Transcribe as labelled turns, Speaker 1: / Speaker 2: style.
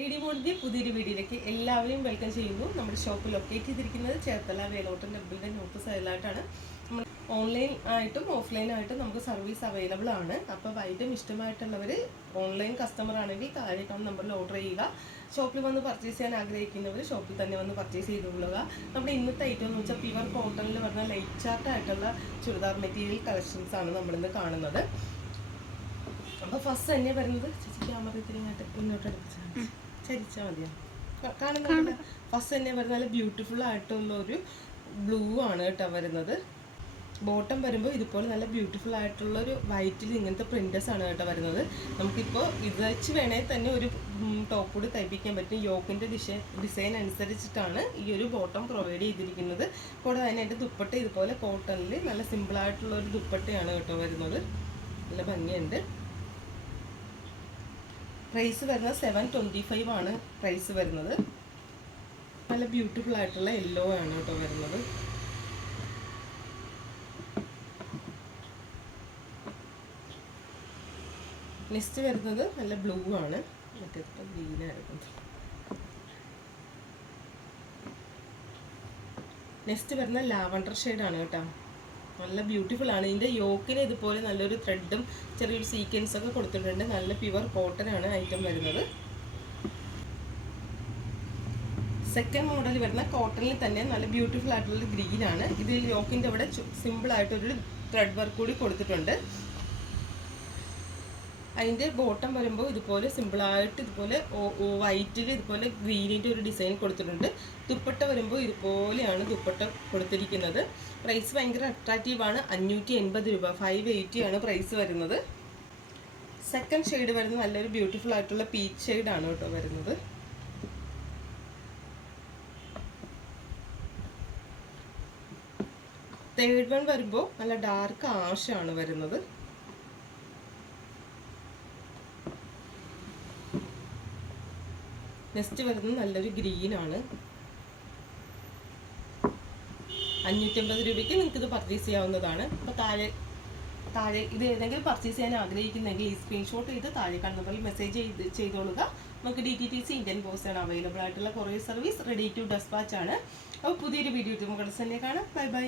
Speaker 1: Lady മോഡിന്റെ പുതിയൊരു വീഡിയോയിലേക്ക് എല്ലാവരെയും വെൽക്കം ചെയ്യുന്നു. നമ്മുടെ ഷോപ്പ് ലൊക്കേറ്റ് ചെയ്തിരിക്കുന്നത് ചേർത്തല വേലോട്ടൻ ഡബിളിന്റെ നോർത്ത് സൈഡിലായിട്ടാണ് നമ്മൾ ഓൺലൈൻ ആയിട്ടും ഓഫ്ലൈൻ ആയിട്ടും നമുക്ക് സർവീസ് അവൈലബിൾ ആണ്. അപ്പോൾ ഐറ്റം ഇഷ്ടമായിട്ടുള്ളവർ ഓൺലൈൻ കസ്റ്റമർ ആണെങ്കിൽ താഴെ കാണുന്ന നമ്പറിൽ ഓർഡർ ചെയ്യുക. ഷോപ്പിൽ വന്ന് പർച്ചേസ് ചെയ്യാൻ ആഗ്രഹിക്കുന്നവർ ഷോപ്പിൽ തന്നെ വന്ന് പർച്ചേസ് ചെയ്തുകൊള്ളുക നമ്മുടെ ഇന്നത്തെ ഐറ്റം എന്ന് വെച്ചാൽ പ്യുവർ കോട്ടണിൽ പറഞ്ഞ ലൈറ്റ് ചാർട്ട് ആയിട്ടുള്ള ചുരിദാർ മെറ്റീരിയൽ കളക്ഷൻസ് ആണ് നമ്മളിന്ന് കാണുന്നത്. അപ്പോൾ ഫസ്റ്റ് തന്നെ വരുന്നത് ചേച്ചി ക്യാമറ ഇത്തിരിങ്ങാട്ട് മുന്നോട്ട് എടുപ്പിച്ചാൽ ചരിച്ചാൽ മതിയോ? ക- കാണുന്നുണ്ട് ഫസ്റ്റ് തന്നെ വരുന്ന നല്ല ബ്യൂട്ടിഫുൾ ആയിട്ടുള്ള ഒരു ബ്ലൂ ആണ് കേട്ടോ വരുന്നത്. ബോട്ടം വരുമ്പോൾ ഇതുപോലെ നല്ല ബ്യൂട്ടിഫുൾ ആയിട്ടുള്ള ഒരു വൈറ്റിൽ ഇങ്ങനത്തെ പ്രിന്റേഴ്സ് ആണ് കേട്ടോ വരുന്നത്. നമുക്കിപ്പോൾ ഇത് വെച്ച് വേണേൽ തന്നെ ഒരു ടോപ്പ് കൂടി തയ്പ്പിക്കാൻ പറ്റും. യോക്കിന്റെ ഡിസൈൻ ഡിസൈൻ അനുസരിച്ചിട്ടാണ് ഈ ഒരു ബോട്ടം പ്രൊവൈഡ് ചെയ്തിരിക്കുന്നത്. കൂടാതെ തന്നെ എന്റെ ദുപ്പട്ട ഇതുപോലെ കോട്ടണിൽ നല്ല സിമ്പിളായിട്ടുള്ള ഒരു ദുപ്പട്ടയാണ് കേട്ടോ വരുന്നത്. നല്ല ഭംഗിയുണ്ട്. പ്രൈസ് വരുന്നത് സെവൻ ട്വന്റി ഫൈവ് ആണ് പ്രൈസ് വരുന്നത്. നല്ല ബ്യൂട്ടിഫുൾ ആയിട്ടുള്ള യെല്ലോ ആണ് കേട്ടോ വരുന്നത്. നെക്സ്റ്റ് വരുന്നത് നല്ല ബ്ലൂ ആണ്. മറ്റേതിപ്പോൾ ഗ്രീൻ ആയിരുന്നു. നെക്സ്റ്റ് വരുന്ന ലാവണ്ടർ ആണ് കേട്ടോ. നല്ല ബ്യൂട്ടിഫുൾ ആണ്. ഇതിന്റെ യോക്കിന് ഇതുപോലെ നല്ലൊരു ത്രെഡും ചെറിയൊരു സീക്വൻസ് ഒക്കെ കൊടുത്തിട്ടുണ്ട്. നല്ല പ്യുവർ കോട്ടൺ ആണ് ഐറ്റം വരുന്നത്. സെക്കൻഡ് മോഡൽ വരുന്ന കോട്ടണിൽ തന്നെ നല്ല ബ്യൂട്ടിഫുൾ ആയിട്ടുള്ള ഗ്രീൻ ആണ്. ഇതിൽ യോക്കിന്റെ അവിടെ സിമ്പിൾ ആയിട്ടൊരു ത്രെഡ് വർക്ക് കൂടി കൊടുത്തിട്ടുണ്ട്. അതിന്റെ ബോട്ടം വരുമ്പോൾ ഇതുപോലെ സിമ്പിളായിട്ട് ഇതുപോലെ വൈറ്റിൽ ഇതുപോലെ ഗ്രീനിന്റെ ഒരു ഡിസൈൻ കൊടുത്തിട്ടുണ്ട്. ദുപ്പട്ട വരുമ്പോൾ ഇതുപോലെയാണ് ദുപ്പട്ട കൊടുത്തിരിക്കുന്നത്. പ്രൈസ് ഭയങ്കര അട്രാക്റ്റീവാണ് അഞ്ഞൂറ്റി എൺപത് രൂപ. ഫൈവ് എയ്റ്റിയാണ് പ്രൈസ് വരുന്നത്. സെക്കൻഡ് ഷെയ്ഡ് വരുന്നത് നല്ലൊരു ബ്യൂട്ടിഫുൾ ആയിട്ടുള്ള പീച്ച് ഷെയ്ഡാണ് കേട്ടോ വരുന്നത്. തേർഡ് വൺ വരുമ്പോൾ നല്ല ഡാർക്ക് ആഷാണ് വരുന്നത്. നെക്സ്റ്റ് വരുന്നത് നല്ലൊരു ഗ്രീൻ ആണ്. അഞ്ഞൂറ്റമ്പത് രൂപയ്ക്ക് നിങ്ങൾക്ക് ഇത് പർച്ചേസ് ചെയ്യാവുന്നതാണ്. അപ്പോൾ താഴെ താഴെ ഇത് ഏതെങ്കിലും പർച്ചേസ് ചെയ്യാൻ ആഗ്രഹിക്കുന്നെങ്കിൽ ഈ സ്ക്രീൻഷോട്ട് ചെയ്ത് താഴെ കണ്ടപ്പോൾ മെസ്സേജ് ചെയ്ത് ചെയ്തോളുക. നമുക്ക് D T T C Indian post ആണ് അവൈലബിൾ ആയിട്ടുള്ള courier service ready to dispatch ആണ്. അപ്പോൾ പുതിയൊരു വീഡിയോ നമുക്ക് തന്നെ കാണാം. Bye bye